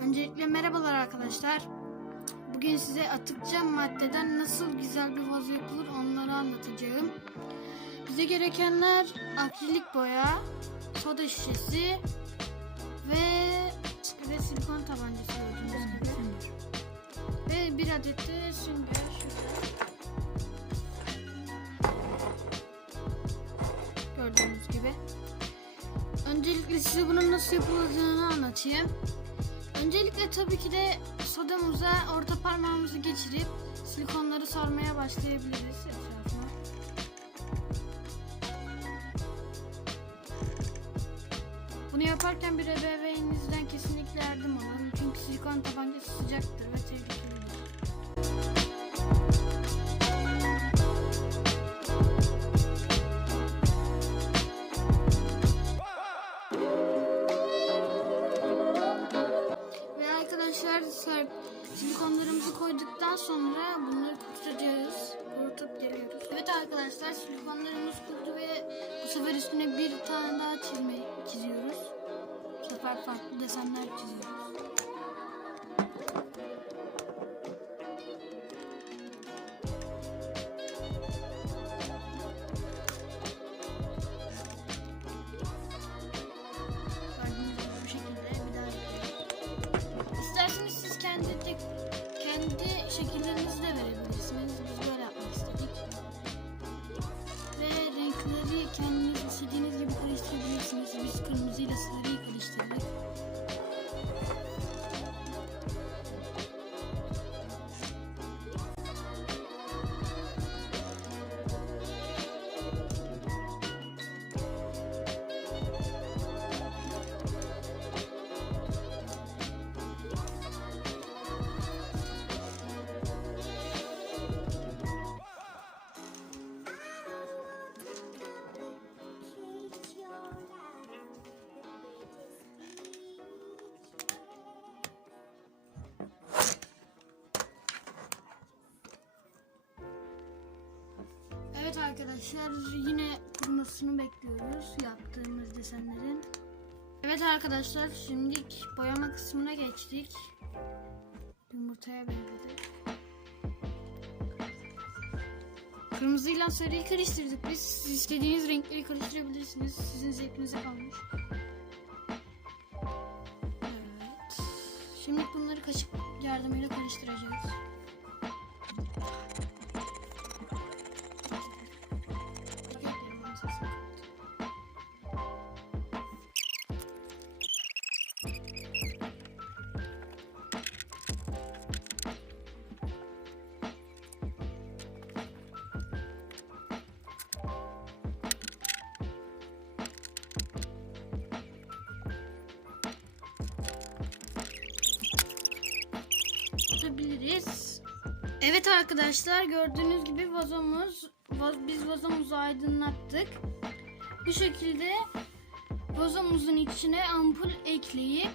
Öncelikle merhabalar arkadaşlar. Bugün size atık cam maddeden nasıl güzel bir vazo yapılır onları anlatacağım. Bize gerekenler akrilik boya, soda şişesi ve ve silikon tabancası gördüğünüz gibi. Ve bir adet de sünger. Gördüğünüz gibi. Öncelikle size bunun nasıl yapıldığını anlatayım. Öncelikle tabii ki de sodamıza orta parmağımızı geçirip silikonları sarmaya başlayabiliriz. Bunu yaparken bir ebeveyninizden kesinlikle yardım alın. Çünkü silikon tabancası sıcaktır ve tehlikelidir. Arkadaşlar silikonlarımızı koyduktan sonra bunları kurutacağız. Kurutup geliyoruz. Evet arkadaşlar silikonlarımız kurudu ve bu sefer üstüne bir tane daha çizme çiziyoruz. Bu sefer farklı desenler çiziyoruz. Şekillerinizi de verebilirsiniz. Arkadaşlar yine kurumasını bekliyoruz yaptığımız desenlerin. Evet arkadaşlar şimdi boyama kısmına geçtik. Yumurtaya benzedik. Kırmızıyla sarıyı karıştırdık biz. Siz istediğiniz renkleri karıştırabilirsiniz. Sizin zevkinize kalmış. Evet. Şimdi bunları kaşık yardımıyla karıştıracağız. Tutabiliriz. Evet arkadaşlar gördüğünüz gibi vazomuz vaz- biz vazomuzu aydınlattık. Bu şekilde vazomuzun içine ampul ekleyip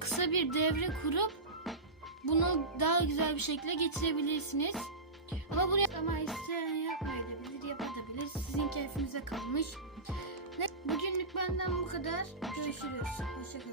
kısa bir devre kurup bunu daha güzel bir şekilde getirebilirsiniz. Ama bunu ama isteyen yapmayabilir, yapabilir. Sizin keyfinize kalmış. Bugünlük benden bu kadar. Görüşürüz. Hoşçakalın.